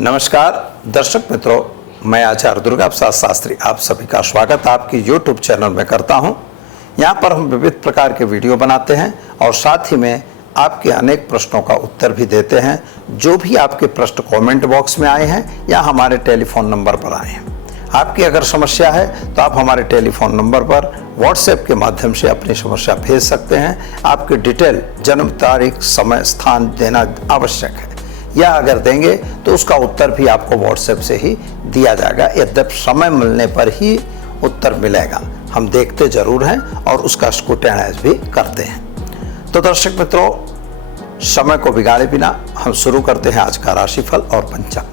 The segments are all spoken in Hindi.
नमस्कार दर्शक मित्रों, मैं आचार्य दुर्गा प्रसाद शास्त्री आप सभी का स्वागत आपकी YouTube चैनल में करता हूं। यहां पर हम विविध प्रकार के वीडियो बनाते हैं और साथ ही में आपके अनेक प्रश्नों का उत्तर भी देते हैं। जो भी आपके प्रश्न कमेंट बॉक्स में आए हैं या हमारे टेलीफोन नंबर पर आए हैं, आपकी अगर समस्या है तो आप हमारे टेलीफोन नंबर पर व्हाट्सएप के माध्यम से अपनी समस्या भेज सकते हैं। आपकी डिटेल, जन्म तारीख, समय, स्थान देना आवश्यक है, या अगर देंगे तो उसका उत्तर भी आपको व्हाट्सएप से ही दिया जाएगा। यद्यप समय मिलने पर ही उत्तर मिलेगा, हम देखते जरूर हैं और उसका स्क्रूटिनाइज भी करते हैं। तो दर्शक मित्रों, समय को बिगाड़े बिना हम शुरू करते हैं आज का राशिफल और पंचांग।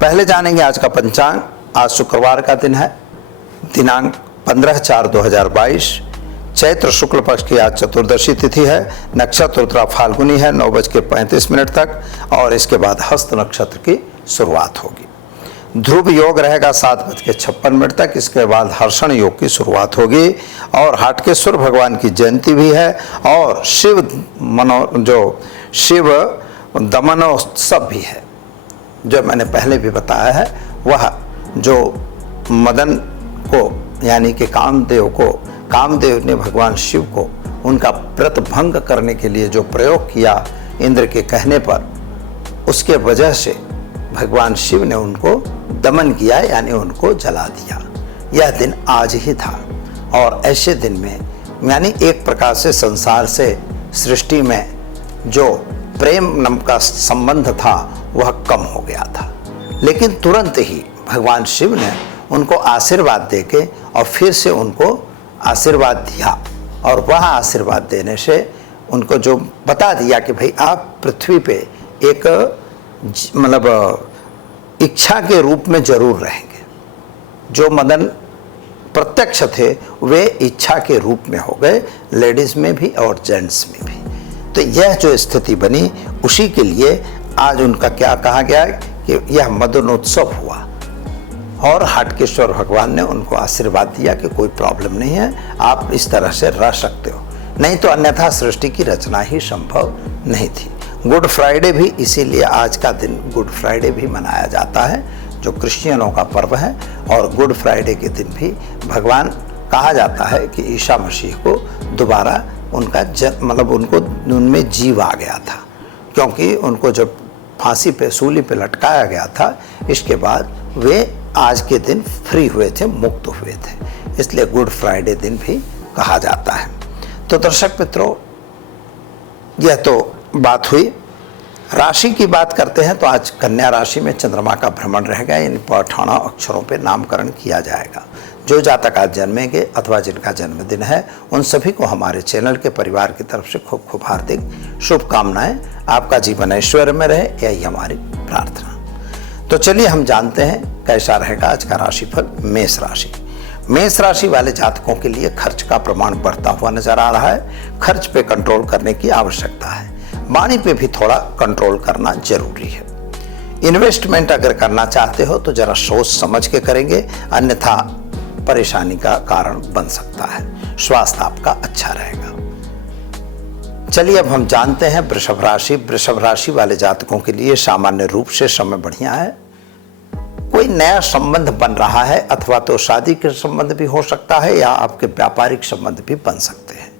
पहले जानेंगे आज का पंचांग। आज शुक्रवार का दिन है, दिनांक 15/4/2022, चैत्र शुक्ल पक्ष की आज चतुर्दशी तिथि है। नक्षत्र उत्तरा फाल्गुनी है 9:35 तक और इसके बाद हस्त नक्षत्र की शुरुआत होगी। ध्रुव योग रहेगा 7:56 तक। इसके बाद हर्षण योग की शुरुआत होगी और हाटकेश्वर भगवान की जयंती भी है और शिव दमनोत्सव भी है। जो मैंने पहले भी बताया है, वह जो मदन को यानी कि कामदेव ने भगवान शिव को उनका व्रत भंग करने के लिए जो प्रयोग किया इंद्र के कहने पर, उसके वजह से भगवान शिव ने उनको दमन किया यानी उनको जला दिया। यह दिन आज ही था और ऐसे दिन में यानी एक प्रकार से संसार से, सृष्टि में जो प्रेम नाम का संबंध था वह कम हो गया था। लेकिन तुरंत ही भगवान शिव ने उनको आशीर्वाद देके और फिर से उनको आशीर्वाद दिया और वह आशीर्वाद देने से उनको जो बता दिया कि भाई आप पृथ्वी पे एक इच्छा के रूप में जरूर रहेंगे। जो मदन प्रत्यक्ष थे वे इच्छा के रूप में हो गए, लेडीज में भी और जेंट्स में भी। तो यह जो स्थिति बनी, उसी के लिए आज उनका क्या कहा गया कि यह मदनोत्सव हुआ और हाटकेश्वर भगवान ने उनको आशीर्वाद दिया कि कोई प्रॉब्लम नहीं है, आप इस तरह से रह सकते हो, नहीं तो अन्यथा सृष्टि की रचना ही संभव नहीं थी। गुड फ्राइडे भी इसीलिए आज का दिन गुड फ्राइडे भी मनाया जाता है, जो क्रिश्चियनों का पर्व है। और गुड फ्राइडे के दिन भी भगवान कहा जाता है कि ईसा मसीह को दोबारा उनका उनको उनमें जीव आ गया था, क्योंकि उनको जब फांसी पे, सूली पे लटकाया गया था, इसके बाद वे आज के दिन फ्री हुए थे, मुक्त हुए थे, इसलिए गुड फ्राइडे दिन भी कहा जाता है। तो दर्शक मित्रों, यह तो बात हुई। राशि की बात करते हैं तो आज कन्या राशि में चंद्रमा का भ्रमण रहेगा। इन 18 अक्षरों पे नामकरण किया जाएगा। जो जातक आज जन्मेंगे अथवा जिनका जन्मदिन है, उन सभी को हमारे चैनल के परिवार की तरफ से खूब खूब हार्दिक शुभकामनाएं। आपका जीवन ऐश्वर्य में रहे, यही हमारी प्रार्थना। तो चलिए हम जानते हैं कैसा रहेगा आज का राशिफल। मेष राशि। मेष राशि वाले जातकों के लिए खर्च का प्रमाण बढ़ता हुआ नजर आ रहा है। खर्च पे कंट्रोल करने की आवश्यकता है। वाणी पे भी थोड़ा कंट्रोल करना जरूरी है। इन्वेस्टमेंट अगर करना चाहते हो तो जरा सोच समझ के करेंगे, अन्यथा परेशानी का कारण बन सकता है। स्वास्थ्य आपका अच्छा रहेगा। चलिए अब हम जानते हैं वृषभ राशि। वृषभ राशि वाले जातकों के लिए सामान्य रूप से समय बढ़िया है। कोई नया संबंध बन रहा है, अथवा तो शादी के संबंध भी हो सकता है या आपके व्यापारिक संबंध भी बन सकते हैं।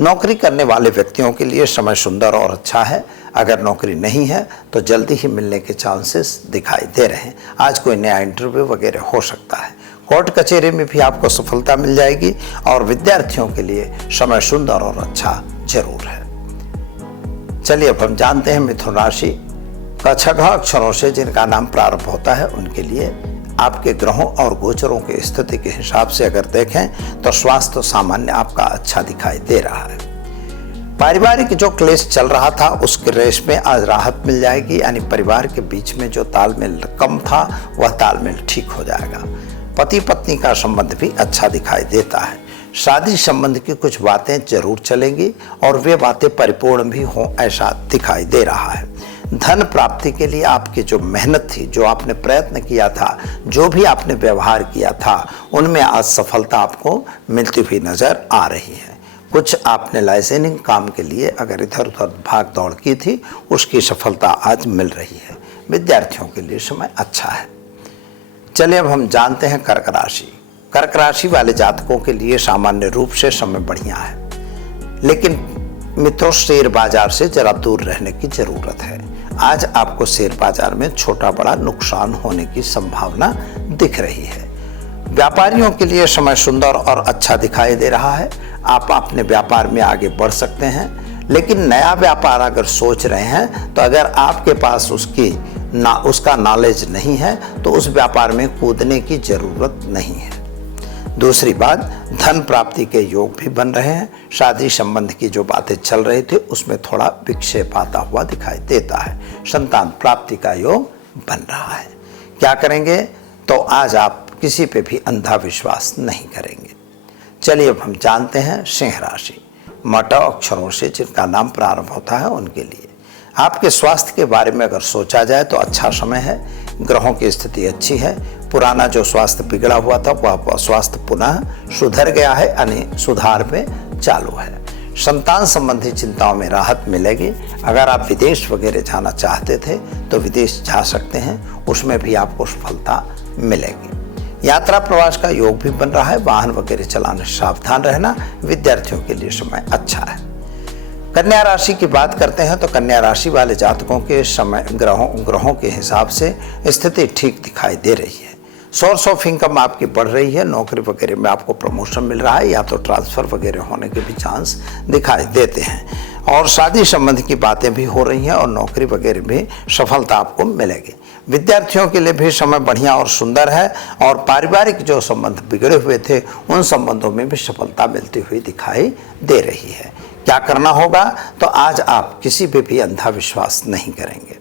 नौकरी करने वाले व्यक्तियों के लिए समय सुंदर और अच्छा है। अगर नौकरी नहीं है तो जल्दी ही मिलने के चांसेस दिखाई दे रहे हैं। आज कोई नया इंटरव्यू वगैरह हो सकता है। कोर्ट कचहरी में भी आपको सफलता मिल जाएगी और विद्यार्थियों के लिए समय सुंदर और अच्छा जरूर है। चलिए अब हम जानते हैं मिथुन राशि का 6 अक्षरों से जिनका नाम प्रारंभ होता है, उनके लिए आपके ग्रहों और गोचरों की स्थिति के हिसाब से अगर देखें तो स्वास्थ्य सामान्य आपका अच्छा दिखाई दे रहा है। पारिवारिक जो क्लेश चल रहा था उस क्लेश में आज राहत मिल जाएगी, यानी परिवार के बीच में जो तालमेल कम था वह तालमेल ठीक हो जाएगा। पति पत्नी का संबंध भी अच्छा दिखाई देता है। शादी संबंध की कुछ बातें जरूर चलेंगी और वे बातें परिपूर्ण भी हों, ऐसा दिखाई दे रहा है। धन प्राप्ति के लिए आपकी जो मेहनत थी, जो आपने प्रयत्न किया था, जो भी आपने व्यवहार किया था, उनमें आज सफलता आपको मिलती हुई नजर आ रही है। कुछ आपने लाइसेंसिंग काम के लिए अगर इधर उधर भाग दौड़ की थी, उसकी सफलता आज मिल रही है। विद्यार्थियों के लिए समय अच्छा है। चलिए अब हम जानते हैं कर्क राशि। कर्क राशि वाले जातकों के लिए सामान्य रूप से समय बढ़िया है, लेकिन मित्रों शेयर बाजार से जरा दूर रहने की जरूरत है। आज आपको शेयर बाजार में छोटा बड़ा नुकसान होने की संभावना दिख रही है। व्यापारियों के लिए समय सुंदर और अच्छा दिखाई दे रहा है। आप अपने व्यापार में आगे बढ़ सकते हैं, लेकिन नया व्यापार अगर सोच रहे हैं तो अगर आपके पास उसका नॉलेज नहीं है तो उस व्यापार में कूदने की जरूरत नहीं है। दूसरी बात, धन प्राप्ति के योग भी बन रहे हैं। शादी संबंध की जो बातें चल रही थी उसमें थोड़ा विक्षेप आता हुआ दिखाई देता है। संतान प्राप्ति का योग बन रहा है। क्या करेंगे? तो आज आप किसी पे भी अंधा विश्वास नहीं करेंगे। चलिए अब हम जानते हैं सिंह राशि। मटा अक्षरों से जिनका नाम प्रारंभ होता है उनके लिए आपके स्वास्थ्य के बारे में अगर सोचा जाए तो अच्छा समय है। ग्रहों की स्थिति अच्छी है। पुराना जो स्वास्थ्य बिगड़ा हुआ था वह स्वास्थ्य पुनः सुधर गया है, यानी सुधार में चालू है। संतान संबंधी चिंताओं में राहत मिलेगी। अगर आप विदेश वगैरह जाना चाहते थे तो विदेश जा सकते हैं, उसमें भी आपको सफलता मिलेगी। यात्रा प्रवास का योग भी बन रहा है। वाहन वगैरह चलाने से सावधान रहना। विद्यार्थियों के लिए समय अच्छा है। कन्या राशि की बात करते हैं तो कन्या राशि वाले जातकों के समय ग्रहों के हिसाब से स्थिति ठीक दिखाई दे रही है। सोर्स ऑफ इनकम आपकी बढ़ रही है। नौकरी वगैरह में आपको प्रमोशन मिल रहा है या तो ट्रांसफर वगैरह होने के भी चांस दिखाई देते हैं। और शादी संबंध की बातें भी हो रही हैं और नौकरी वगैरह में सफलता आपको मिलेगी। विद्यार्थियों के लिए भी समय बढ़िया और सुंदर है और पारिवारिक जो संबंध बिगड़े हुए थे उन संबंधों में भी सफलता मिलती हुई दिखाई दे रही है। क्या करना होगा? तो आज आप किसी पे भी अंधा विश्वास नहीं करेंगे।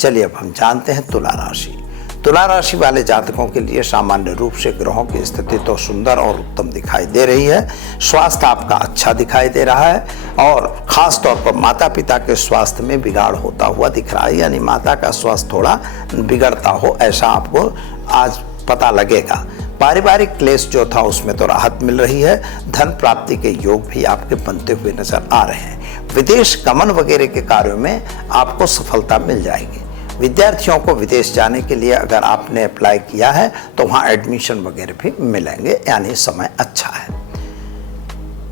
चलिए अब हम जानते हैं तुला राशि। तुला राशि वाले जातकों के लिए सामान्य रूप से ग्रहों की स्थिति तो सुंदर और उत्तम दिखाई दे रही है। स्वास्थ्य आपका अच्छा दिखाई दे रहा है और खास तौर पर माता पिता के स्वास्थ्य में बिगाड़ होता हुआ दिख रहा है, यानी माता का स्वास्थ्य थोड़ा बिगड़ता हो ऐसा आपको आज पता लगेगा। पारिवारिक क्लेश जो था उसमें तो राहत मिल रही है। धन प्राप्ति के योग भी आपके बनते हुए नजर आ रहे हैं। विदेश गमन वगैरह के कार्यों में आपको सफलता मिल जाएगी। विद्यार्थियों को विदेश जाने के लिए अगर आपने अप्लाई किया है तो वहाँ एडमिशन वगैरह भी मिलेंगे, यानी समय अच्छा है।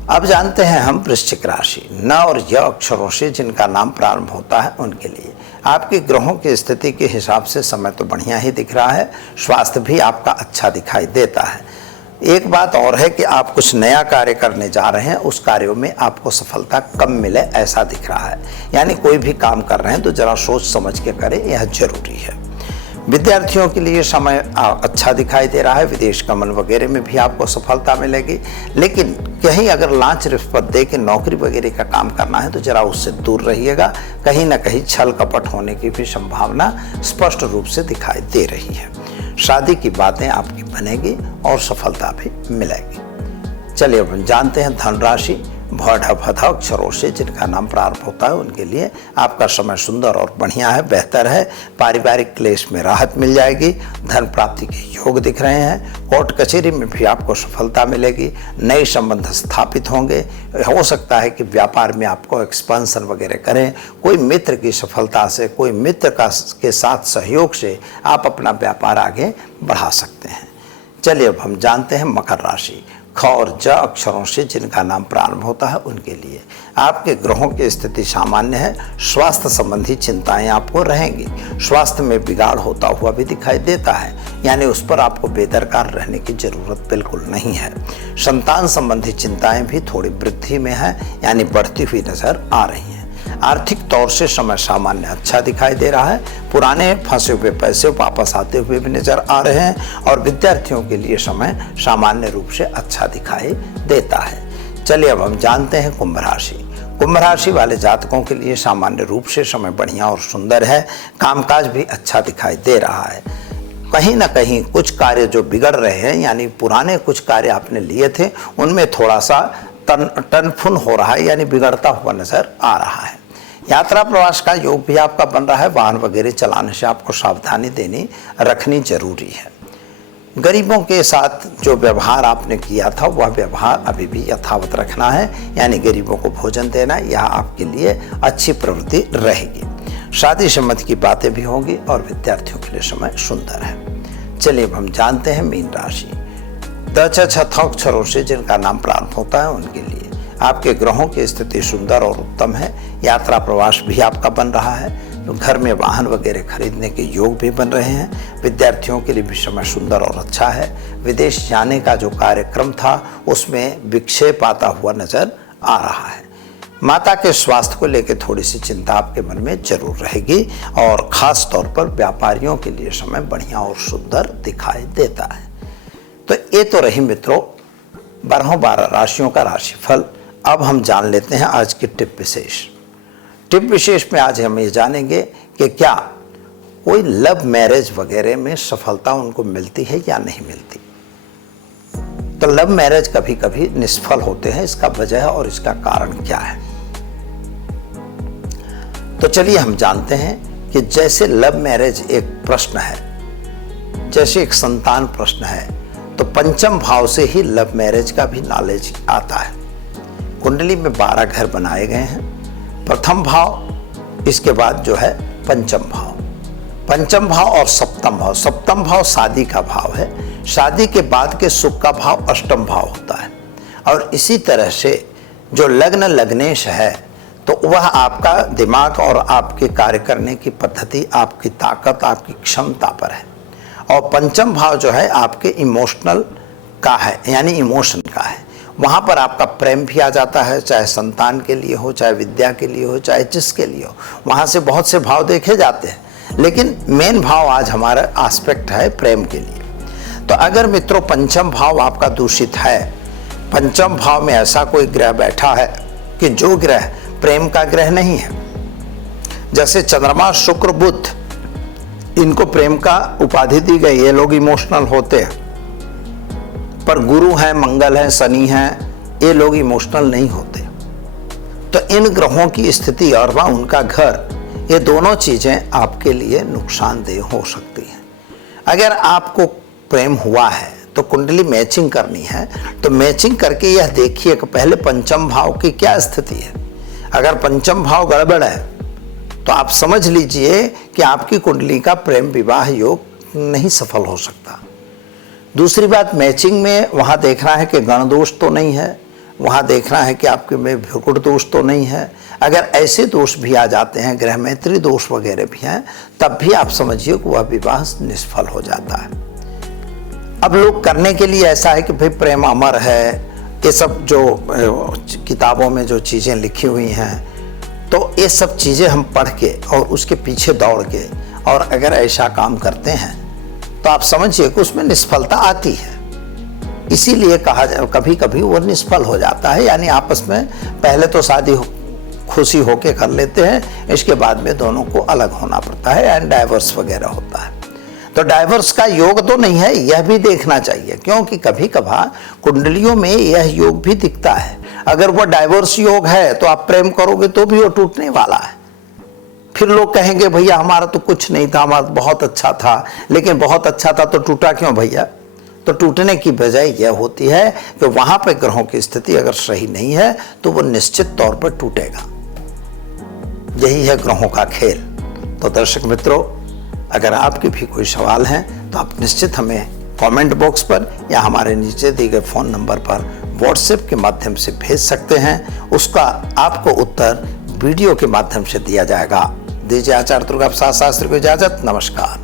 अब जानते हैं हम वृश्चिक राशि। न और य अक्षरों से जिनका नाम प्रारंभ होता है उनके लिए आपके ग्रहों की स्थिति के हिसाब से समय तो बढ़िया ही दिख रहा है। स्वास्थ्य भी आपका अच्छा दिखाई देता है। एक बात और है कि आप कुछ नया कार्य करने जा रहे हैं, उस कार्यों में आपको सफलता कम मिले ऐसा दिख रहा है। यानी कोई भी काम कर रहे हैं तो जरा सोच समझ के करें, यह जरूरी है। विद्यार्थियों के लिए समय अच्छा दिखाई दे रहा है। विदेश गमन वगैरह में भी आपको सफलता मिलेगी, लेकिन कहीं अगर लांच रिश्वत दे के नौकरी वगैरह का काम करना है तो जरा उससे दूर रहिएगा। कहीं ना कहीं छल कपट होने की भी संभावना स्पष्ट रूप से दिखाई दे रही है। शादी की बातें आपकी बनेगी और सफलता भी मिलेगी। चलिए अब हम जानते हैं धन राशि। भौढ़ भधा अक्षरों से जिनका नाम प्रारंभ होता है उनके लिए आपका समय सुंदर और बढ़िया है, बेहतर है। पारिवारिक क्लेश में राहत मिल जाएगी। धन प्राप्ति के योग दिख रहे हैं। कोर्ट कचहरी में भी आपको सफलता मिलेगी। नए संबंध स्थापित होंगे। हो सकता है कि व्यापार में आपको एक्सपेंशन वगैरह करें। कोई मित्र की सफलता से, कोई मित्र के साथ सहयोग से आप अपना व्यापार आगे बढ़ा सकते हैं। चलिए अब हम जानते हैं मकर राशि। ख और ज अक्षरों से जिनका नाम प्रारंभ होता है उनके लिए आपके ग्रहों की स्थिति सामान्य है। स्वास्थ्य संबंधी चिंताएं आपको रहेंगी। स्वास्थ्य में बिगाड़ होता हुआ भी दिखाई देता है, यानी उस पर आपको बेदरकार रहने की जरूरत बिल्कुल नहीं है। संतान संबंधी चिंताएं भी थोड़ी वृद्धि में है, यानी बढ़ती हुई नजर आ रही हैं। आर्थिक तौर से समय सामान्य अच्छा दिखाई दे रहा है। पुराने फंसे हुए पैसे वापस आते हुए भी नजर आ रहे हैं और विद्यार्थियों के लिए समय सामान्य रूप से अच्छा दिखाई देता है। चलिए अब हम जानते हैं कुंभ राशि। कुंभ राशि वाले जातकों के लिए सामान्य रूप से समय बढ़िया और सुंदर है। कामकाज भी अच्छा दिखाई दे रहा है। कहीं ना कहीं कुछ कार्य जो बिगड़ रहे हैं, यानी पुराने कुछ कार्य आपने लिए थे उनमें थोड़ा सा टनफुन हो रहा है, यानी बिगड़ता हुआ नजर आ रहा है। यात्रा प्रवास का योग भी आपका बन रहा है। वाहन वगैरह चलाने से आपको सावधानी रखनी जरूरी है। गरीबों के साथ जो व्यवहार आपने किया था वह व्यवहार अभी भी यथावत रखना है, यानी गरीबों को भोजन देना, यह आपके लिए अच्छी प्रवृत्ति रहेगी। शादी संबंध की बातें भी होंगी और विद्यार्थियों के लिए समय सुंदर है। चलिए अब हम जानते हैं मीन राशि। से जिनका नाम प्रारंभ होता है उनके लिए आपके ग्रहों की स्थिति सुंदर और उत्तम है। यात्रा प्रवास भी आपका बन रहा है, तो घर में वाहन वगैरह खरीदने के योग भी बन रहे हैं। विद्यार्थियों के लिए भी समय सुंदर और अच्छा है। विदेश जाने का जो कार्यक्रम था उसमें विक्षेप आता हुआ नजर आ रहा है। माता के स्वास्थ्य को लेकर थोड़ी सी चिंता आपके मन में जरूर रहेगी और खास तौर पर व्यापारियों के लिए समय बढ़िया और सुंदर दिखाई देता है। तो ये तो रही मित्रों 12 राशियों का राशिफल। अब हम जान लेते हैं आज की टिप विशेष। टिप विशेष में आज हम ये जानेंगे कि क्या कोई लव मैरिज वगैरह में सफलता उनको मिलती है या नहीं मिलती। तो लव मैरिज कभी कभी निष्फल होते हैं, इसका वजह और इसका कारण क्या है। तो चलिए हम जानते हैं कि जैसे लव मैरिज एक प्रश्न है, जैसे एक संतान प्रश्न है, तो पंचम भाव से ही लव मैरिज का भी नॉलेज आता है। कुंडली में 12 घर बनाए गए हैं। प्रथम भाव, इसके बाद जो है पंचम भाव, पंचम भाव और सप्तम भाव। सप्तम भाव शादी का भाव है। शादी के बाद के सुख का भाव अष्टम भाव होता है। और इसी तरह से जो लग्न लग्नेश है तो वह आपका दिमाग और आपके कार्य करने की पद्धति, आपकी ताकत, आपकी क्षमता पर है। और पंचम भाव जो है आपके इमोशनल का है, यानी इमोशन का है। वहाँ पर आपका प्रेम भी आ जाता है, चाहे संतान के लिए हो, चाहे विद्या के लिए हो, चाहे जिसके लिए हो। वहाँ से बहुत से भाव देखे जाते हैं, लेकिन मेन भाव आज हमारा एस्पेक्ट है प्रेम के लिए। तो अगर मित्रों पंचम भाव आपका दूषित है, पंचम भाव में ऐसा कोई ग्रह बैठा है कि जो ग्रह प्रेम का ग्रह नहीं है, जैसे चंद्रमा, शुक्र, बुध, इनको प्रेम का उपाधि दी गई, ये लोग इमोशनल होते हैं। पर गुरु हैं, मंगल हैं, शनि हैं, ये लोग इमोशनल नहीं होते। तो इन ग्रहों की स्थिति और वह उनका घर, ये दोनों चीजें आपके लिए नुकसानदेह हो सकती हैं। अगर आपको प्रेम हुआ है तो कुंडली मैचिंग करनी है, तो मैचिंग करके यह देखिए कि पहले पंचम भाव की क्या स्थिति है। अगर पंचम भाव गड़बड़ है तो आप समझ लीजिए कि आपकी कुंडली का प्रेम विवाह योग नहीं सफल हो सकता। दूसरी बात, मैचिंग में वहाँ देखना है कि गण दोष तो नहीं है, वहाँ देखना है कि आपके में भ्रुकुट दोष तो नहीं है। अगर ऐसे दोष भी आ जाते हैं, ग्रह मैत्री दोष वगैरह भी हैं, तब भी आप समझिए कि वह विवाह निष्फल हो जाता है। अब लोग करने के लिए ऐसा है कि भाई प्रेम अमर है, ये सब जो किताबों में जो चीज़ें लिखी हुई हैं, तो ये सब चीज़ें हम पढ़ के और उसके पीछे दौड़ के और अगर ऐसा काम करते हैं तो आप समझिए कि उसमें निष्फलता आती है। इसीलिए कहा जाए कभी कभी वो निष्फल हो जाता है, यानी आपस में पहले तो शादी खुशी होके कर लेते हैं, इसके बाद में दोनों को अलग होना पड़ता है एंड डाइवर्स वगैरह होता है। तो डाइवर्स का योग तो नहीं है, यह भी देखना चाहिए, क्योंकि कभी कभार कुंडलियों में यह योग भी दिखता है। अगर वह डाइवर्स योग है तो आप प्रेम करोगे तो भी वो टूटने वाला है। फिर लोग कहेंगे भैया हमारा तो कुछ नहीं था, हमारा बहुत अच्छा था, लेकिन बहुत अच्छा था तो टूटा क्यों भैया। तो टूटने की वजह यह होती है कि वहां पर ग्रहों की स्थिति अगर सही नहीं है तो वो निश्चित तौर पर टूटेगा। यही है ग्रहों का खेल। तो दर्शक मित्रों, अगर आपके भी कोई सवाल हैं तो आप निश्चित हमें कमेंट बॉक्स पर या हमारे नीचे दिए गए फ़ोन नंबर पर व्हाट्सएप के माध्यम से भेज सकते हैं। उसका आपको उत्तर वीडियो के माध्यम से दिया जाएगा। दीजिए आचार्य दुर्गा प्रसाद शास्त्री को इजाज़त। नमस्कार।